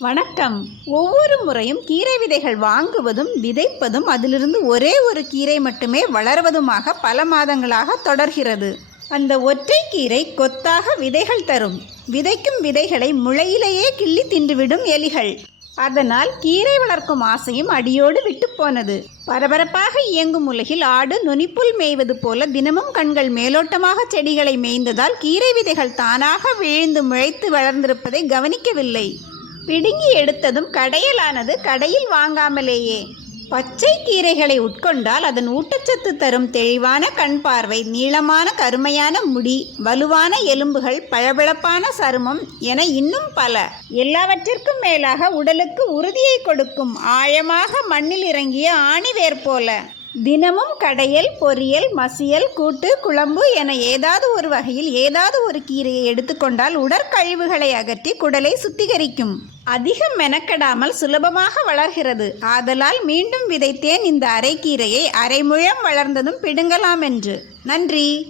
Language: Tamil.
வணக்கம். ஒவ்வொரு முறையும் கீரை விதைகள் வாங்குவதும் விதைப்பதும் அதிலிருந்து ஒரே ஒரு கீரை மட்டுமே வளர்வதுமாக பல மாதங்களாக தொடர்கிறது. அந்த ஒற்றை கீரை கொத்தாக விதைகள் தரும். விதைக்கும் விதைகளை முளையிலேயே கிள்ளி தின்றுவிடும் எலிகள். அதனால் கீரை வளர்க்கும் ஆசையும் அடியோடு விட்டு போனது. பரபரப்பாக இயங்கும் உலகில் ஆடு நுனிப்புல் மேய்வது போல தினமும் கண்கள் மேலோட்டமாக செடிகளை மேய்ந்ததால் கீரை விதைகள் தானாக விழுந்து முளைத்து வளர்ந்திருப்பதை கவனிக்கவில்லை. பிடுங்கி எடுத்ததும் கடையலானது கடையில் வாங்காமலேயே. பச்சை கீரைகளை உட்கொண்டால் அதன் ஊட்டச்சத்து தரும் தெளிவான கண் பார்வை நீளமான கருமையான முடி வலுவான எலும்புகள் பளபளப்பான சருமம் என இன்னும் பல. எல்லாவற்றிற்கும் மேலாக உடலுக்கு உறுதியை கொடுக்கும் ஆழமாக மண்ணில் இறங்கிய ஆணிவேர் போல. தினமும் கடையல் பொரியல் மசியல் கூட்டு குழம்பு என ஏதாவது ஒரு வகையில் ஏதாவது ஒரு கீரையை எடுத்துக்கொண்டால் உடற்கழிவுகளை அகற்றி குடலை சுத்திகரிக்கும். அதிகம் மெனக்கெடாமல் சுலபமாக வளர்கிறது. ஆதலால் மீண்டும் விதைத்தேன் இந்த அரைக்கீரையை. அரைமுழம் வளர்ந்ததும் பிடுங்கலாம் என்று நன்றி.